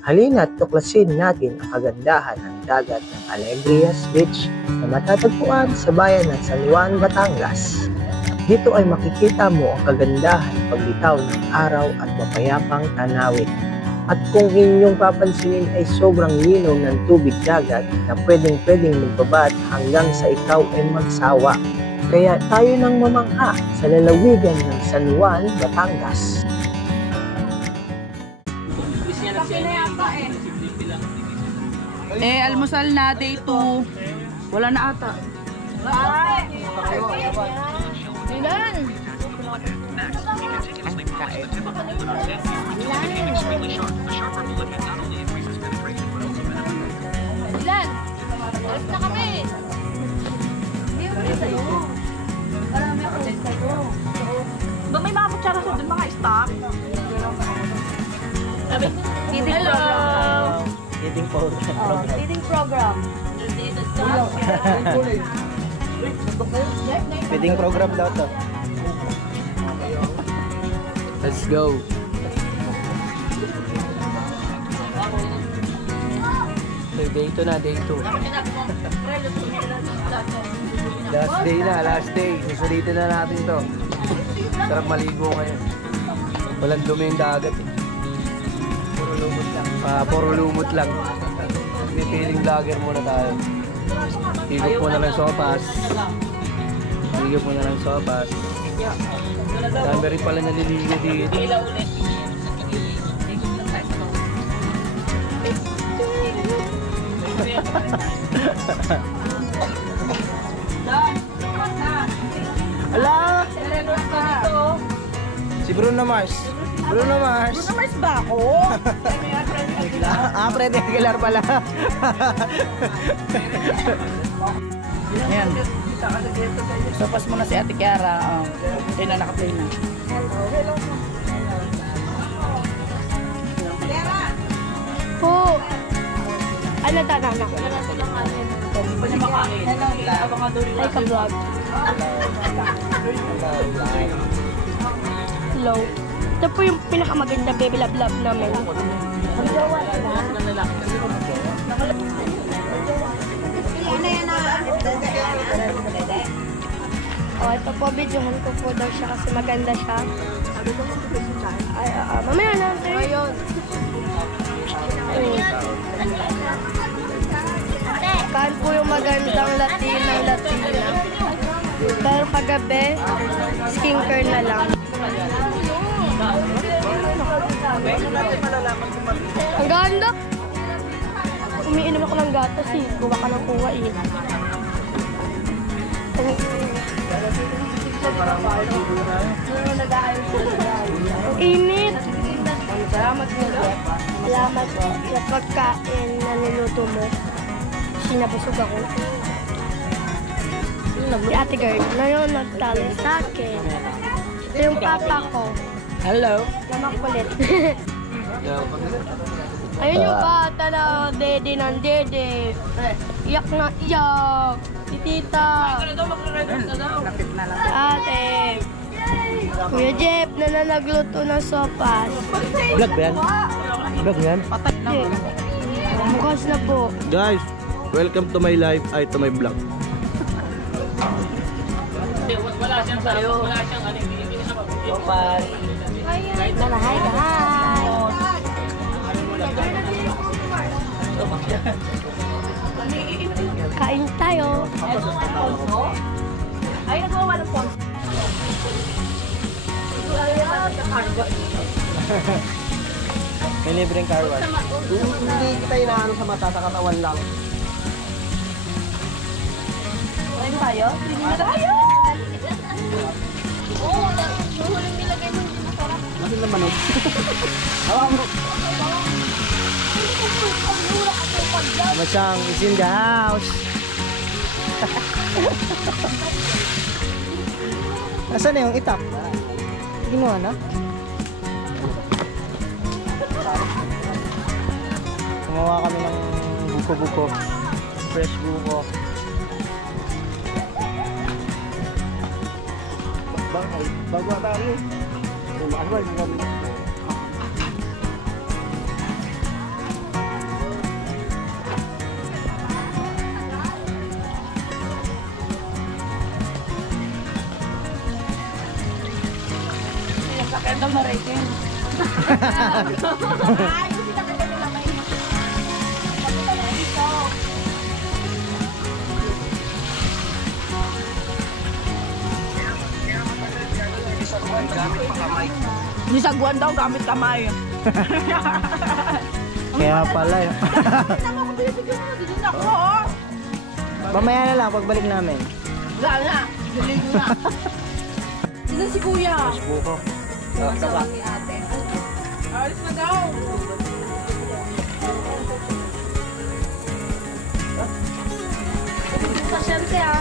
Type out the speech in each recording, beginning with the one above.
Halina't tuklasin natin ang kagandahan ng dagat ng Alegrias Beach na matatagpuan sa bayan ng San Juan, Batangas. Dito ay makikita mo ang kagandahan ng paglitaw ng araw at mapayapang tanawin. At kung inyong papansinin ay sobrang linaw ng tubig dagat na pwedeng-pwedeng magbabad hanggang sa ikaw ay magsawa. Kaya tayo nang mamangha sa lalawigan ng San Juan, Batangas. Almusal na day 2. Wala na ata. Ilan? Ilan? Alas na kami. Marami ako sa'yo. Ba may mga kutsara sa doon, mga stock? Feeding program. Feeding program. Feeding program daw to. Let's go. Day 2 na, day 2. Last day. Susulitin na natin to. Sarap maligo ngayon. Walang dumi yung dagat eh. Puro lumot lang. May feeling vlogger muna tayo. Higop mo na lang sopas. Dami rin pala naliligo dito. Ala! Si Bruno Mars. Bruno Mars ba ako? Fred Aguilar pala. Ayan. Sopas mo na si Ate Kiara. Ayun na, naka-play na. Po. Ano tanana? Ay, ka-vlog. Hello. Ito po yung pinakamaganda baby love namin. Ang jowa na. Oh, ito po, videohan ko po daw siya kasi maganda siya. Ay, mamaya na. Ayun. Kaan po yung magandang Latina. Pero kagabi, skincare na lang. Ang ganda! Umiinom ako ng gatas eh. Kuha ka ng kuha eh. Ang init! Salamat po sa pagkain na niluto mo. Sinabusog ako. Si Ate Girl, ngayon nagtalo sa akin. Ito yung papa ko. Hello. Lamak kulit. Ayun yung bata na dede ng dede. Iyak na iyak. Si tita. Ate. Kuya Jeff na nagluto ng sopas. Vlog ba yan? Vlog yan? Hindi. Bukas na po. Guys, welcome to my life, to my vlog. Wala siyang sayo. Wala siyang Sopas. Hi guys. Kain tayo. Ay, nagawa ng phone. May libreng car wash. Hindi kita inaano sa mata, sa katawan lang. Kain tayo? Hindi tayo! Oo, huling nilagay mo. Ano naman oh? Hawakan mo. Masang is in the house. Nasaan na yung itak? Ginawa na? Gumawa kami ng buko-buko. Fresh buko. Bago tayo. 10 daw na rating. Nisagwan daw gamit kamay. Kaya pala yun. Mamaya na lang, pagbalik namin. Wala na. Diligo na. Sino si kuya? Buko. Kasama ni ate. Alis na daw. Pasyente ah.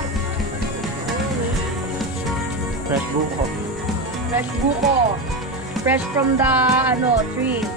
Fresh buko. Fresh buko. Fresh from the tree.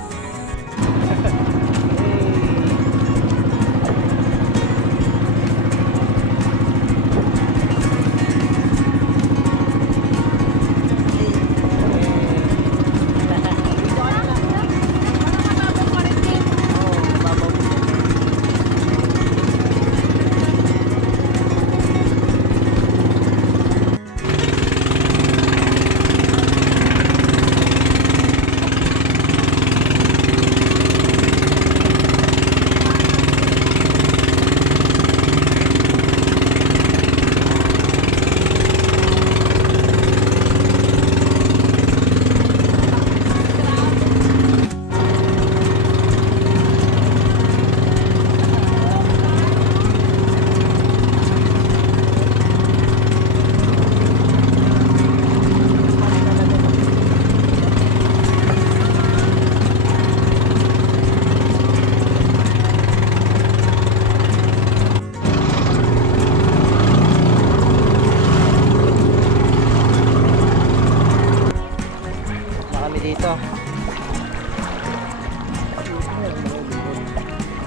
Dito.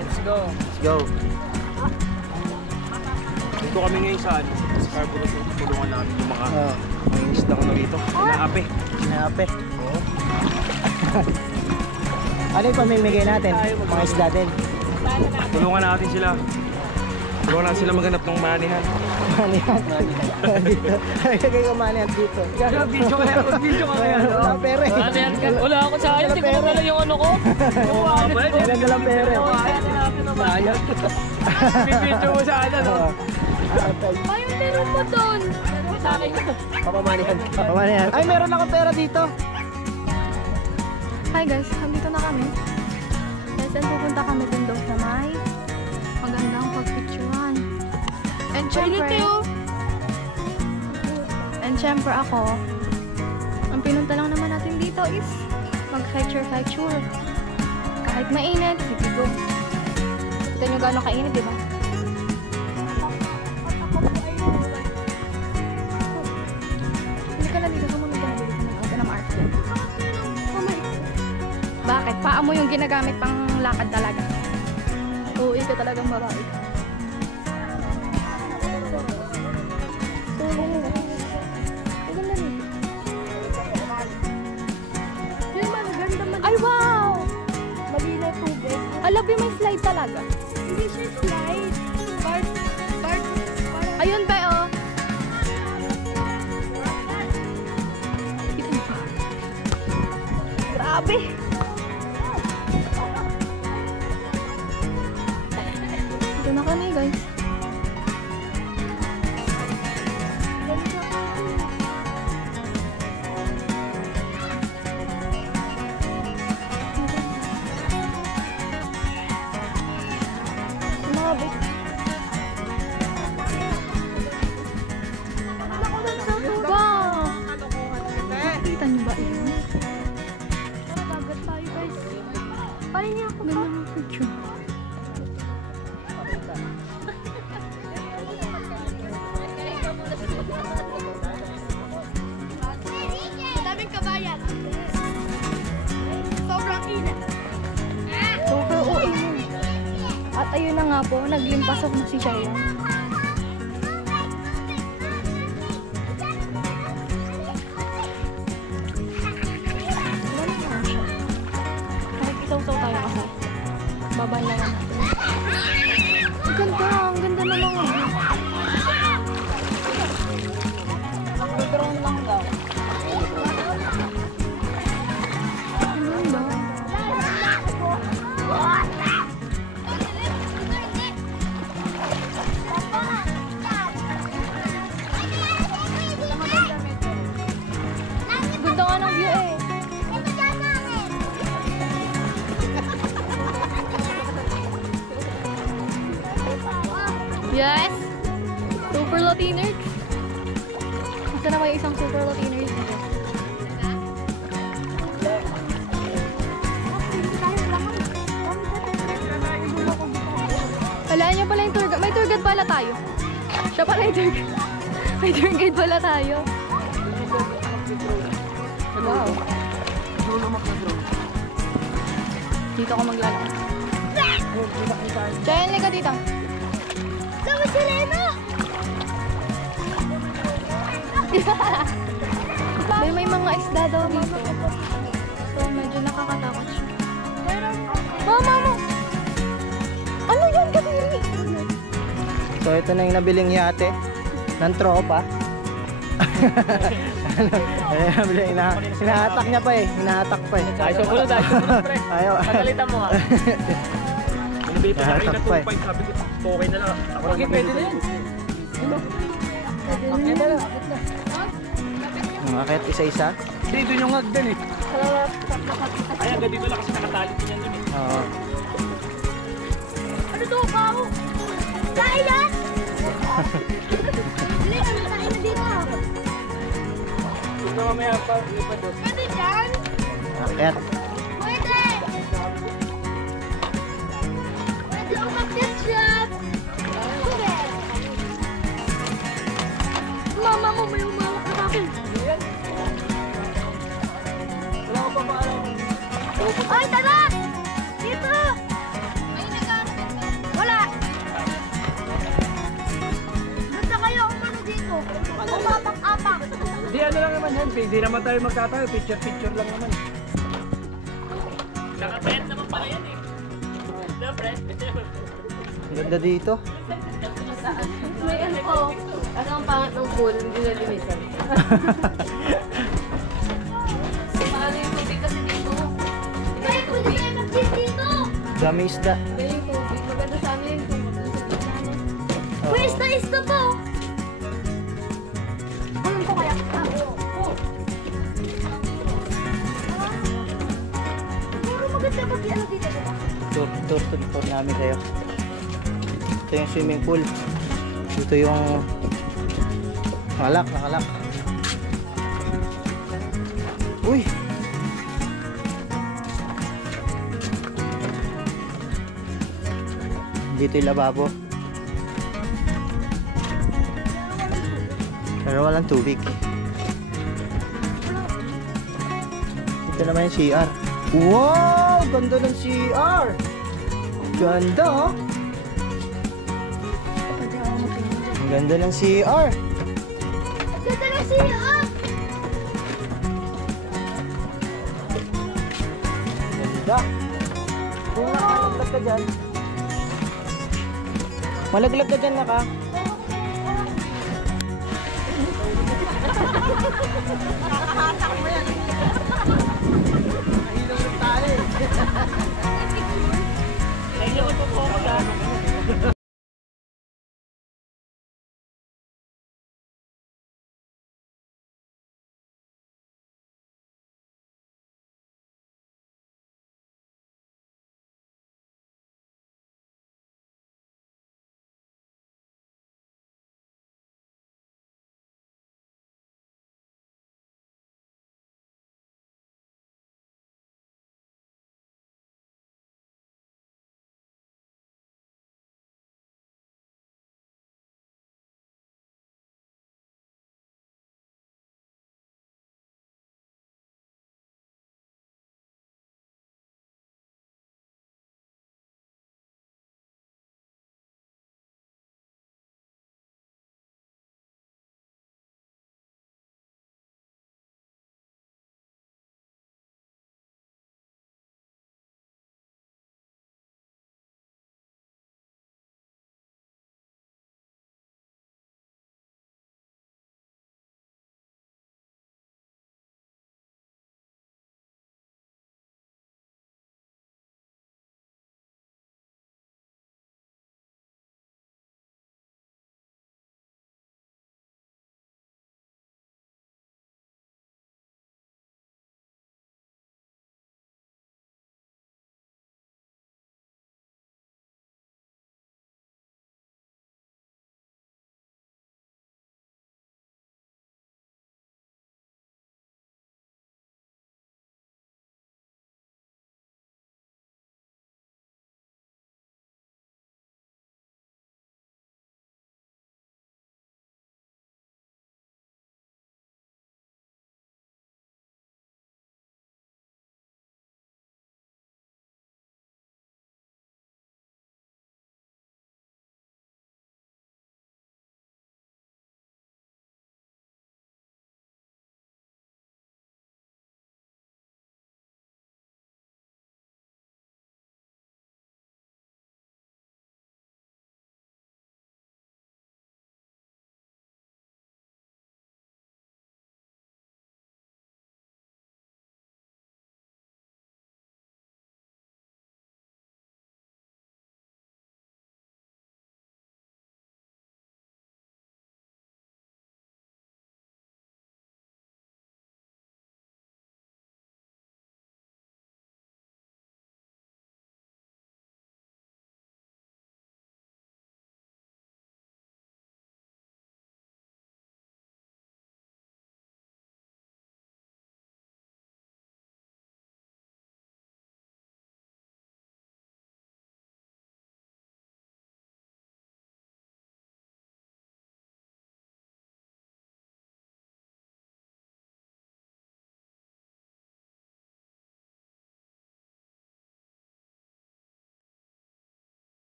Let's go. Let's go. Dito kami ngayon sa Scarborough. Tulungan namin yung mga May isda ko na dito. inaapi. Sinape. Oo. Ano yung pamimigay natin? Mga isda din. Tulungan natin sila. Tulungan natin sila maghanap ng manihan. Manihan. Dito. Nagkagay ko manihan dito. Video ka kaya. Wala pera eh. Wala ako sa akin. Hindi ko na yung ano ko. Wala dalang pera. Sayang. Bibidyo mo sa ano, no? Ay, yung meron mo doon. Papamanihan. Papamanihan. Ay, meron akong pera dito. Hi guys, nandito na kami. Yes, and pupunta kami dun daw sa may magandang pagpicturean. And syempre ako, ang pinunta lang naman natin dito is mag-lecture. Kahit mainit, sige go. Kita nyo gano'ng kainit, di ba? Hindi ka na dito, sumamig ka na dito. Huwag ka na ma-art yan. Bakit? Paa mo yung ginagamit pang lakad talaga. Uwi ka talagang babae. Ay, wow! Malinaw tubig. Alam mo, may slide talaga. Hindi siya slide. Ayun ba, oh. Kita niyo ba? Grabe! Ito na kami, guys. Wow! Nakita niyo ba yun? Dagat tayo, guys. Paano niya ako ba? Picture. Madaming kabayan. Sobrang init. Sobrang init. At ayun na nga po, naglimpasok na si Cheyenne. Isaw-saw tayo kasi. Babanlayan natin. Ang ganda na mga. Drone lang daw. Yes! Super Latiners. Asa na may isang Super Latiners dito? Alaan niyo pala yung tour guide. May tour guide pala tayo. Siya pala yung tour guide. May tour guide pala tayo. Wow. Dito ako maglalakad. Diyan, liga dito. Sama si Lena! May mga isda daw dito. So, medyo nakakatakot siya. Mama mo! Ano yan, Katiri? So ito na yung nabiling yate ng tropa. Hinahatak niya pa eh. Hinahatak pa eh. Ay, sumunod, pre. Ayaw. Pagalitan mo nga. Inibita na rin na Tatakpay. 2.5. Sabi ko, okay na lang. Ako Okay, pwede na yan. Okay na lang. Bakit isa-isa? Hindi, doon yung hagdan eh. Ay, hanggang dito lang kasi nakatali din yan dun eh. Oo. Ano to, Pao? Dahil yan? Hindi, kami tayo na dito. Ito mamaya pa. Pwede dyan? Akyat. Pwede! Pwede umakyat siya! Pwede! Mama mo, may umawak na akin. Wala ko pa maalam. Ay, tara! Dito! May wala! Basta kayo umano dito. Umapak-apak. Hindi, ano lang naman yan. Hindi naman tayo magkatayo. Picture-picture lang naman. Naka-friend naman pala yan eh. No, friend. Ang ganda dito. May ano po. Ano ang pangat ng pool? Hindi na linisan. Paano yung tubig kasi dito? Ay, pwede tayo mag-gym dito! Dami isda. Yung tubig. Maganda sa amin yung tubig. Uy, isda po! Anong po kaya? Puro maganda pag ano dito, diba? Tour namin sa'yo. Ito yung swimming pool. Ito yung nakalak. Uy! Dito yung lababo. Pero walang tubig. Ito naman yung CR. Wow! Ganda ng CR! Ganda oh! Ang ganda ng CR! Ganda na siya! Ganda! Kung nakalaglag ka dyan. Malaglag ka dyan naka. Nakakahatak mo yan. Nahilong ng tali. Nahilong ko po.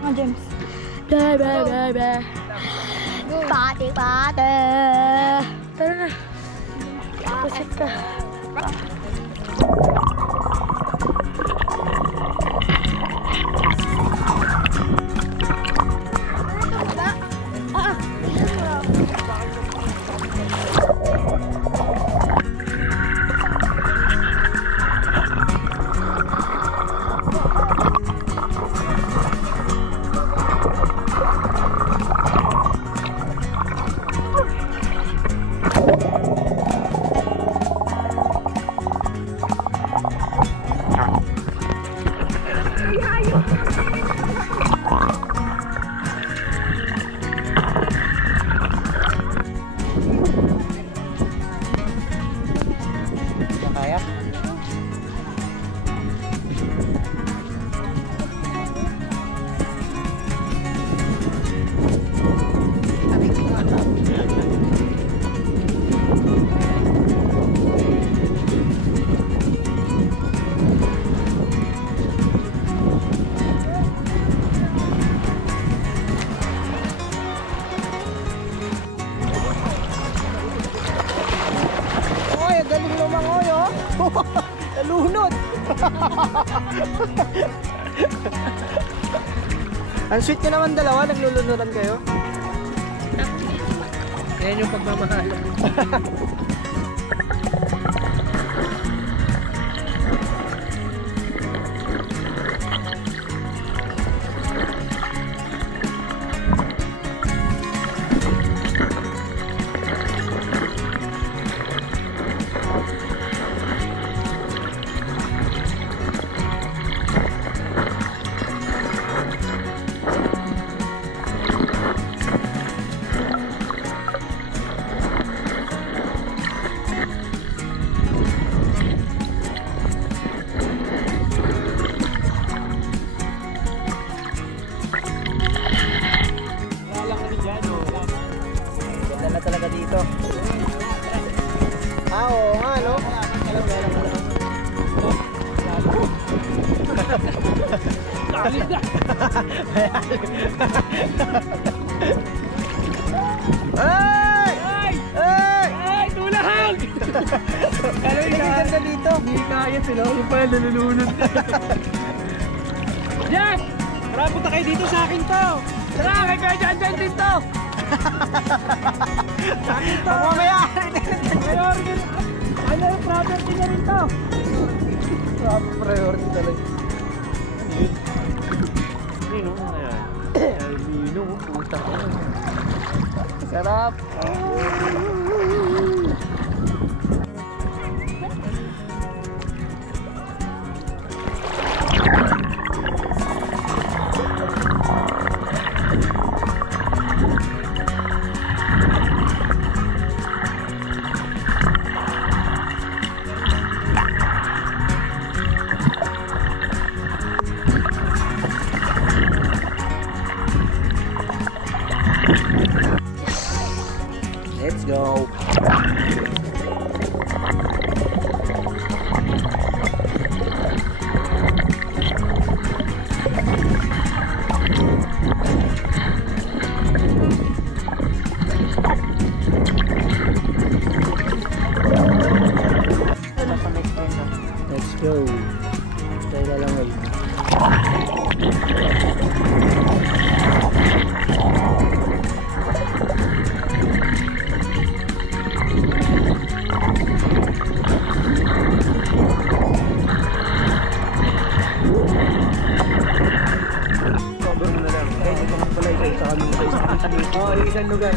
Mga James. Pati, pati. Tara na. Pasok ka. Kaya? Oy, galing naman oy, oh. Nalunod. Ang sweet nyo naman dalawa, naglulunuran kayo. Ayan yung pagmamahal. Ganda na talaga dito. Oo nga, no? Alam. Ay! Ay! Ay! Tulahag! Ang ganda dito. Hindi kaya sila. Yung pala nalulunod. Jack! Tara, punta kayo dito sa akin to. Tara, kay Kuya Jan dito. Sa akin to. Mamaya! Ano yung property niya rin to? Priority talaga. Nino, ano yan? Nino, puta ko. Sarap! Let's go! Let's go! Tayo na lang ulit. Oh, isang lugar.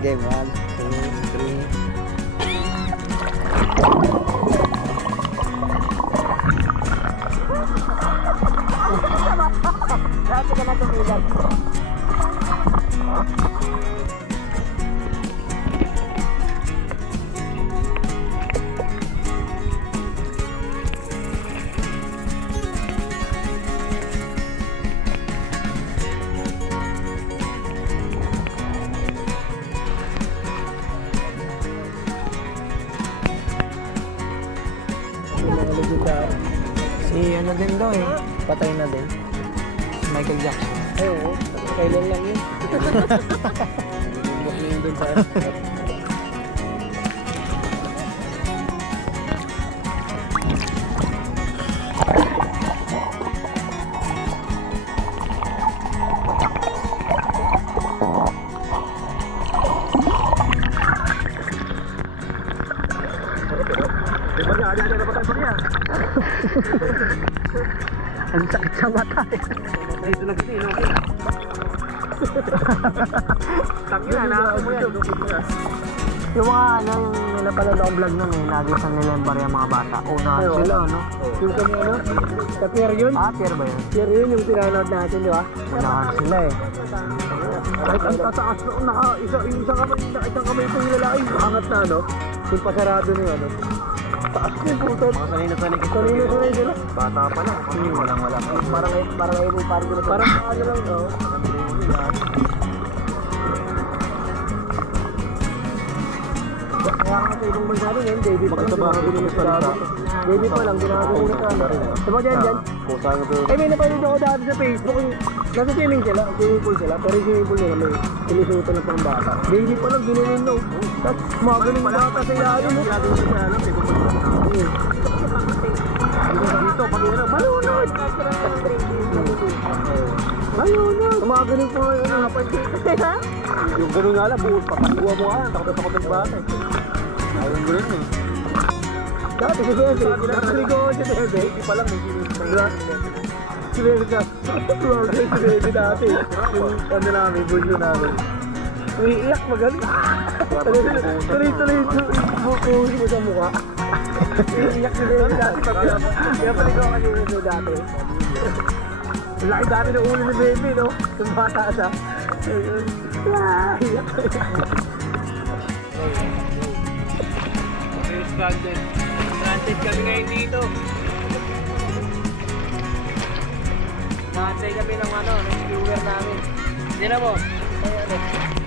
Game 1, 2, 3. Dati ka na tumilag. Si ano din daw eh, patay na din. Michael Jackson. Ay oo, kailan lang yun. Bumok na yun dun sa ang sakit sa mata eh. Dito na kasi, no? Tangina, nakako mo yan. Yung mga ano, yung nilapalala akong vlog nun eh, lagi sa nilembar yung mga bata. Una sila, no? Yung kami ano? Sa Pierre yun? Ah, Pierre ba yun? Pierre yun yung pinanood natin, di ba? Unahan sila eh. Kahit ang tataas na, isang kamay po yung lalaki, angat na, no? Yung pasarado na yun, ano? Taas ko yung puto. Mga sanay na sanay sila. Bata pa lang. Walang-wala. Parang ngayon yung parang ano lang, no? Kaya nga sa ibang bansa rin, baby pa lang. Baby pa lang, ginagawa na sa diba dyan? Ay, may napanood ako dati sa Facebook. Nasa swimming pool sila. Pero yung swimming pool nila may sinusuto na pang bata. Baby pa lang, ginanin no. Tapos magaling bata sa ilalim. Ginagawa na siya, alam, ibang bansa. Dito, pag yun, malunod! Malunod! Magaling po yun, ha? Yung gano'n nga lang, buhos, papakuha mo ka, takot ng bata. Ayun gano'n eh. Dati si Bebe, nakaligo ko si Bebe. Hindi pa lang, may si Bebe ka. Si Bebe dati. Yung ano namin, bulyo namin. Umiiyak, magaling. Tuloy-tuloy yung buhos mo sa mukha. Umiiyak si Bebe dati. Kaya paligo ka si Bebe dati. Laki dati ng ulo ni Bebe, no? Yung bata siya. Iyak. Stranded kami ngayon dito. Nakantay kami ng ano, rescuer namin. Hindi na mo.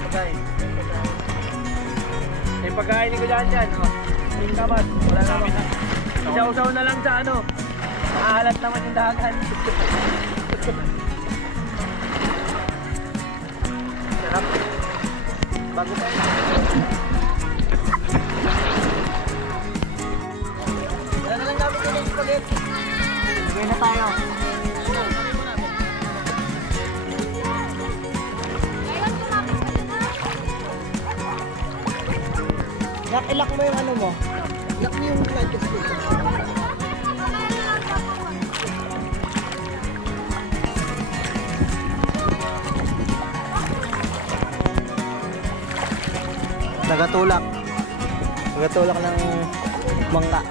Pagkain. Yung pagkain ko dyan. Yung kamat. Wala naman. Isaw-saw na lang sa ano. Maalat naman yung dagat. Sarap. Bago pa yun. Wala na lang gamit ko ng spaghetti. Gawin na tayo. Ilak mo yung ano mo. Ilak mo yung light stick. Nagatulak ng mangga.